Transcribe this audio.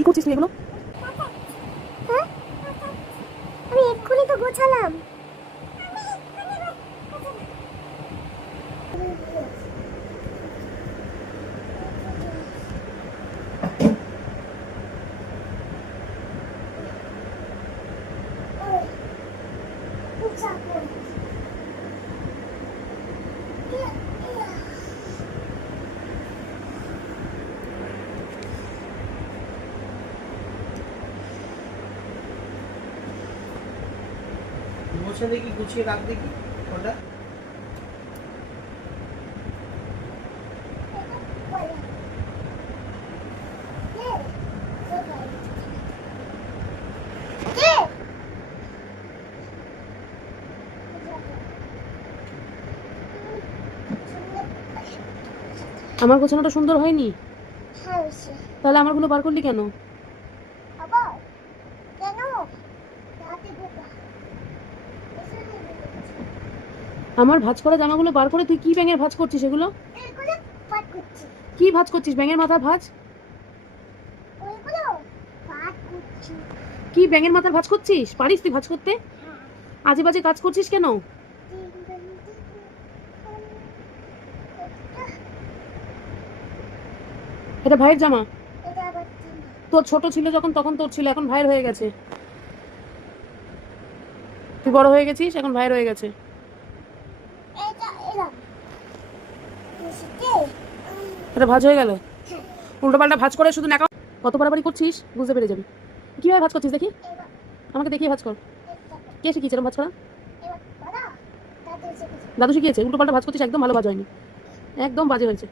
কি করছিস তুই এগুলো? হ্যাঁ, আমি এক্ষুনি তো গোছালাম। মোছা দেখি, গুছিয়ে রাখ দেখি ওটা। আমার গোছানোটা সুন্দর হয়নি? হ্যাঁ, হয়েছে। তাহলে আমারগুলো বার করলি কেন? আবার কেন? রাতে বোকা। আমার ভাঁজ করা জামাগুলো বার করে তুই কি ব্যাঙের ভাঁজ করছিস এগুলো? এগুলো পাট করছি। কি ভাঁজ করছিস? ব্যাঙের মাথার ভাঁজ? ওইগুলো পাট করছি। কি ব্যাঙের মাথার ভাঁজ করছিস? পারিস তুই ভাঁজ করতে? হ্যাঁ। আজে বাজে কাজ করছিস কেন? এটা ভাইয়ের জামা। এটা আবার তিন। তোর ছোট ছিল যখন তখন তোর ছিল, এখন ভাইয়ের হয়ে গেছে। তুই বড় হয়ে গেছিস, এখন ভাইয়ের হয়ে গেছে। এটা এরকম। বুঝতে? এটা ভাঁজ হয়ে গেল। হ্যাঁ। উল্টো পাল্টা ভাঁজ করে শুধু নাকা কত বাড়াবাড়ি করছিস বুঝতে পেরে যাবি। কিভাবে ভাঁজ করছিস দেখি? এবার আমাকে দেখিয়ে ভাঁজ কর। এটা কে শিখিয়েছে এরকম ভাঁজ করা? এবার দাদা দাদা এসে গেছে। দাদু শিখিয়েছে? উল্টো পাল্টা ভাঁজ করছিস, একদম ভালো ভাঁজ হয়নি, একদম বাজে হয়েছে।